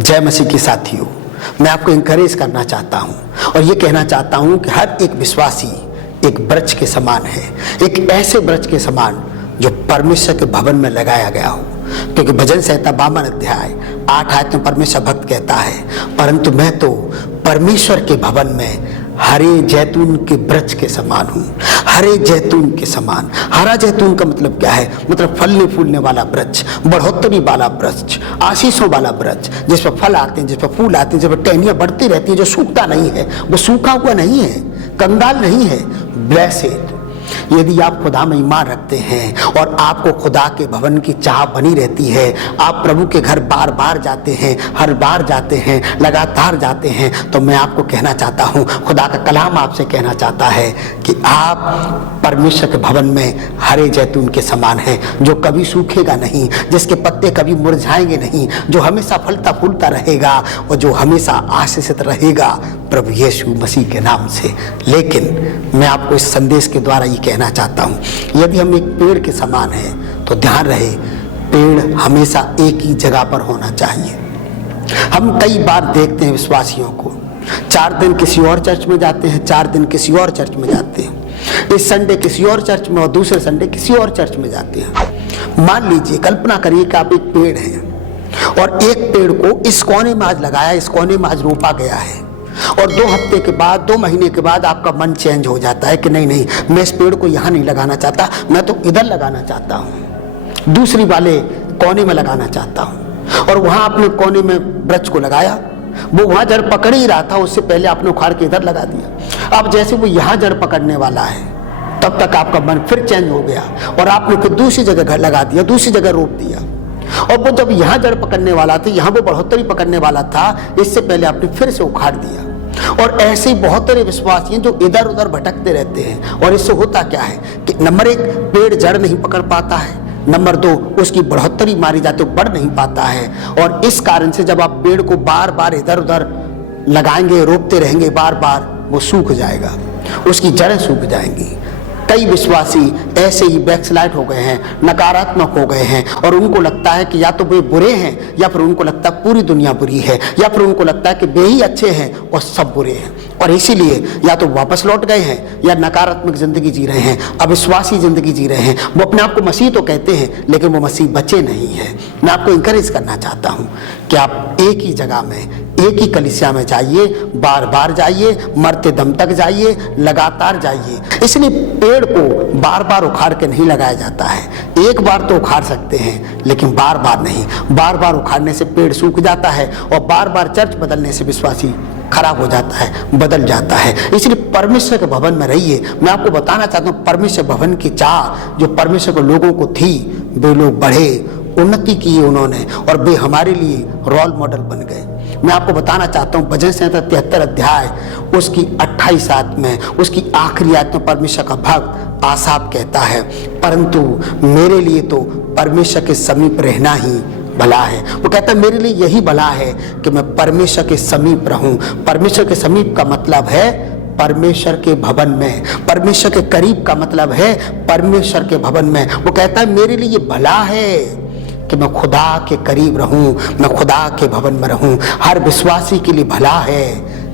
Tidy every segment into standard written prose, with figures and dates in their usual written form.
जय मसीह के साथियों, मैं आपको इंकरेज करना चाहता हूं और ये कहना चाहता हूं कि हर एक विश्वासी एक वृक्ष के समान है, एक ऐसे वृक्ष के समान जो परमेश्वर के भवन में लगाया गया हो। क्योंकि भजन संहिता 52 अध्याय 8 आयत में परमेश्वर भक्त कहता है, परंतु मैं तो परमेश्वर के भवन में हरे जैतून के वृक्ष के समान हूँ। हरे जैतून के समान, हरा जैतून का मतलब क्या है? मतलब फलने फूलने वाला वृक्ष, बढ़ोतरी वाला वृक्ष, आशीषों वाला वृक्ष, जिस पर फल आते हैं, जिस पर फूल आते हैं, जिस पर टहनियाँ बढ़ती रहती हैं, जो सूखता नहीं है, वो सूखा हुआ नहीं है, कंगाल नहीं है। ब्लेसेड। यदि आप खुदा में ईमान रखते हैं और आपको खुदा के भवन की चाह बनी रहती है, आप प्रभु के घर बार बार जाते हैं, हर बार जाते हैं, लगातार जाते हैं, तो मैं आपको कहना चाहता हूँ, खुदा का कलाम आपसे कहना चाहता है कि आप परमेश्वर के भवन में हरे जैतून के समान हैं, जो कभी सूखेगा नहीं, जिसके पत्ते कभी मुरझाएंगे नहीं, जो हमेशा फलता फूलता रहेगा और जो हमेशा आशीषित रहेगा प्रभु यीशु मसीह के नाम से। लेकिन मैं आपको इस संदेश के द्वारा ये कहना चाहता हूँ, यदि हम एक पेड़ के समान हैं तो ध्यान रहे, पेड़ हमेशा एक ही जगह पर होना चाहिए। हम कई बार देखते हैं विश्वासियों को, 4 दिन किसी और चर्च में जाते हैं, 4 दिन किसी और चर्च में जाते हैं, इस संडे किसी और चर्च में और दूसरे संडे किसी और चर्च में जाते हैं। मान लीजिए, कल्पना करिए कि आप एक पेड़ हैं और एक पेड़ को इस कोने में आज लगाया, इस कोने में आज रोपा गया है, और 2 हफ्ते के बाद, 2 महीने के बाद आपका मन चेंज हो जाता है कि नहीं, मैं इस पेड़ को यहाँ नहीं लगाना चाहता, मैं तो इधर लगाना चाहता हूँ, दूसरी वाले कोने में लगाना चाहता हूँ। और वहाँ आपने कोने में वृक्ष को लगाया, वो वहाँ जड़ पकड़ ही रहा था, उससे पहले आपने उखाड़ के इधर लगा दिया। अब जैसे वो यहाँ जड़ पकड़ने वाला है, तब तक आपका मन फिर चेंज हो गया और आपने फिर दूसरी जगह घर लगा दिया, दूसरी जगह रोप दिया। और वो जब यहाँ जड़ पकड़ने वाला था, यहाँ वो बढ़ोतरी पकड़ने वाला था, इससे पहले आपने फिर से उखाड़ दिया। और ऐसे ही बहुत सारे विश्वासी हैं जो इधर उधर भटकते रहते हैं। और इससे होता क्या है कि नंबर 1, पेड़ जड़ नहीं पकड़ पाता है, नंबर 2, उसकी बढ़ोतरी मारी जाती है, बढ़ नहीं पाता है। और इस कारण से जब आप पेड़ को बार बार इधर उधर लगाएंगे, रोपते रहेंगे बार बार, वो सूख जाएगा, उसकी जड़ें सूख जाएंगी। कई विश्वासी ऐसे ही बैकस्लाइड हो गए हैं, नकारात्मक हो गए हैं, और उनको लगता है कि या तो वे बुरे हैं, या फिर उनको लगता है पूरी दुनिया बुरी है, या फिर उनको लगता है कि वे ही अच्छे हैं और सब बुरे हैं। और इसीलिए या तो वापस लौट गए हैं या नकारात्मक जिंदगी जी रहे हैं, अविश्वासी जिंदगी जी रहे हैं। वो अपने आप को मसीह तो कहते हैं, लेकिन वो मसीह बचे नहीं हैं। मैं आपको इंकरेज करना चाहता हूँ कि आप एक ही जगह में, एक ही कलीसिया में जाइए, बार बार जाइए, मरते दम तक जाइए, लगातार जाइए। इसलिए पेड़ को बार बार उखाड़ के नहीं लगाया जाता है। एक बार तो उखाड़ सकते हैं, लेकिन बार बार नहीं। बार बार उखाड़ने से पेड़ सूख जाता है और बार बार चर्च बदलने से विश्वासी खराब हो जाता है, बदल जाता है। इसलिए परमेश्वर के भवन में रहिए। मैं आपको बताना चाहता हूँ, परमेश्वर भवन की चाह जो परमेश्वर के लोगों को थी, वे लोग बढ़े, उन्नति की उन्होंने, और वे हमारे लिए रोल मॉडल बन गए। मैं आपको बताना चाहता हूँ, भजन संहिता 73 अध्याय उसकी 28 आयत में, उसकी आखिरी आयत में परमेश्वर का भक्त आसाफ कहता है, परंतु मेरे लिए तो परमेश्वर के समीप रहना ही भला है। वो कहता है, मेरे लिए यही भला है कि मैं परमेश्वर के समीप रहूं। परमेश्वर के समीप का मतलब है परमेश्वर के भवन में, परमेश्वर के करीब का मतलब है परमेश्वर के भवन में। वो कहता है, मेरे लिए भला है कि मैं खुदा के करीब रहूं, मैं खुदा के भवन में रहूं। हर विश्वासी के लिए भला है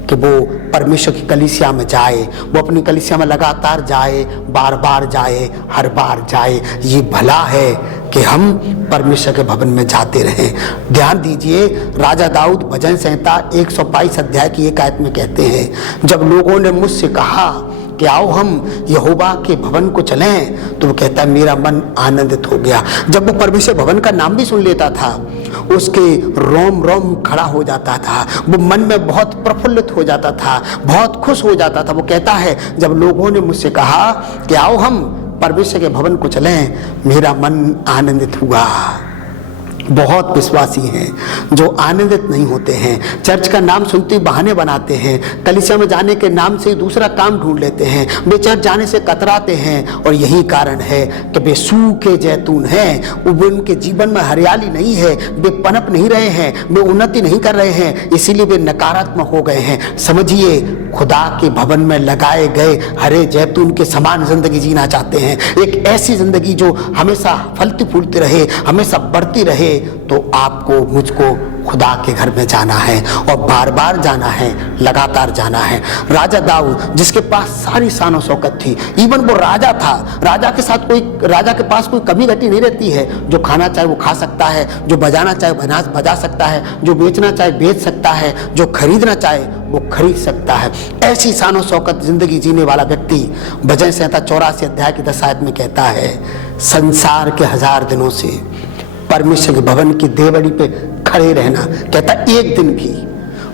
कि वो परमेश्वर की कलीसिया में जाए, वो अपनी कलीसिया में लगातार जाए, बार बार जाए, हर बार जाए। ये भला है कि हम परमेश्वर के भवन में जाते रहें। ध्यान दीजिए, राजा दाऊद भजन संहिता 122 अध्याय की 1 आयत में कहते हैं, जब लोगों ने मुझसे कहा कि आओ हम यहोवा के भवन को चलें, तो वो कहता है, मेरा मन आनंदित हो गया। जब वो परमेश्वर भवन का नाम भी सुन लेता था, उसके रोम रोम खड़ा हो जाता था, वो मन में बहुत प्रफुल्लित हो जाता था, बहुत खुश हो जाता था। वो कहता है, जब लोगों ने मुझसे कहा कि आओ हम परमेश्वर के भवन को चलें, मेरा मन आनंदित हुआ। बहुत विश्वासी हैं जो आनंदित नहीं होते हैं, चर्च का नाम सुनते ही बहाने बनाते हैं, कलीसिया में जाने के नाम से दूसरा काम ढूंढ लेते हैं, वे चर्च जाने से कतराते हैं। और यही कारण है कि वे सूखे जैतून हैं, वो उनके जीवन में हरियाली नहीं है, वे पनप नहीं रहे हैं, वे उन्नति नहीं कर रहे हैं, इसीलिए वे नकारात्मक हो गए हैं। समझिए, खुदा के भवन में लगाए गए हरे जैतून के समान जिंदगी जीना चाहते हैं, एक ऐसी जिंदगी जो हमेशा फलती फूलती रहे, हमेशा बढ़ती रहे, तो आपको, मुझको खुदा के घर में जाना है और बार बार जाना है, लगातार जाना है। राजा दाऊद जिसके पास सारी शान और शौकत थी, इवन वो राजा था, राजा के पास कोई कमी घटी नहीं रहती है। जो खाना चाहे वो खा सकता है, जो बजाना चाहे बजा सकता है, जो बेचना चाहे बेच सकता है, जो खरीदना चाहे वो खरीद सकता है। ऐसी शान और शौकत जिंदगी जीने वाला व्यक्ति भजन संहिता 84 अध्याय की 10 आयत में कहता है, संसार के 1000 दिनों से परमेश्वर के भवन की देवड़ी पे खड़े रहना, कहता एक दिन भी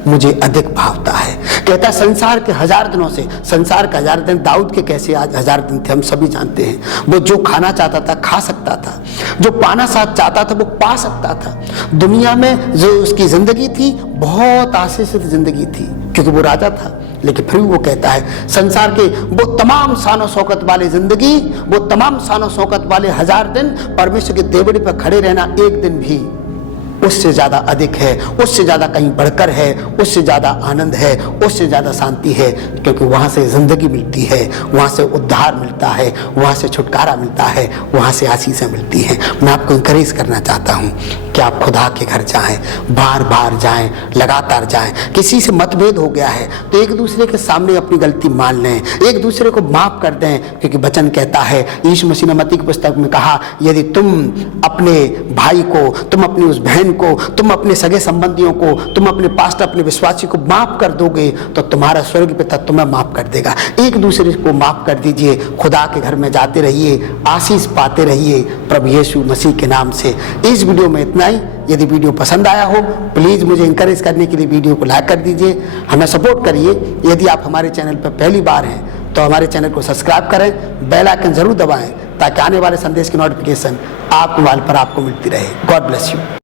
मुझे अधिक भावता है। कहता है संसार के 1000 दिनों से, संसार के 1000 दिन दाऊद के कैसे आज 1000 दिन थे हम सभी जानते हैं। वो जो खाना चाहता था खा सकता था, जो पाना साथ चाहता था वो पा सकता था। दुनिया में जो उसकी जिंदगी थी बहुत आशीषित जिंदगी थी क्योंकि वो राजा था, लेकिन फिर वो कहता है संसार के वो तमाम शान और शौकत वाली जिंदगी, वो तमाम शान और शौकत वाले 1000 दिन परमेश्वर की देवड़ी पर खड़े रहना एक दिन भी उससे ज्यादा अधिक है, उससे ज्यादा कहीं बढ़कर है, उससे ज्यादा आनंद है, उससे ज्यादा शांति है, क्योंकि वहां से जिंदगी मिलती है, वहां से उद्धार मिलता है, वहां से छुटकारा मिलता है, वहां से आशीषें मिलती हैं। मैं आपको इंकरेज करना चाहता हूं कि आप खुदा के घर जाएं, बार बार जाएं, लगातार जाएं। किसी से मतभेद हो गया है तो एक दूसरे के सामने अपनी गलती मान लें, एक दूसरे को माफ कर दें, क्योंकि वचन कहता है, यीशु मसीह ने मत्ती की पुस्तक में कहा, यदि तुम अपने भाई को, तुम अपनी उस बहन को, तुम अपने सगे संबंधियों को, तुम अपने पास्टर, अपने विश्वासी को माफ कर दोगे तो तुम्हारा स्वर्ग पिता तुम्हें माफ कर देगा। एक दूसरे को माफ कर दीजिए, खुदा के घर में जाते रहिए, आशीष पाते रहिए प्रभु यीशु मसीह के नाम से। इस वीडियो में इतना ही। यदि वीडियो पसंद आया हो प्लीज़ मुझे इंकरेज करने के लिए वीडियो को लाइक कर दीजिए, हमें सपोर्ट करिए। यदि आप हमारे चैनल पर पहली बार हैं तो हमारे चैनल को सब्सक्राइब करें, बेल आइकन जरूर दबाएं ताकि आने वाले संदेश की नोटिफिकेशन आपके मोबाइल पर आपको मिलती रहे। God bless you.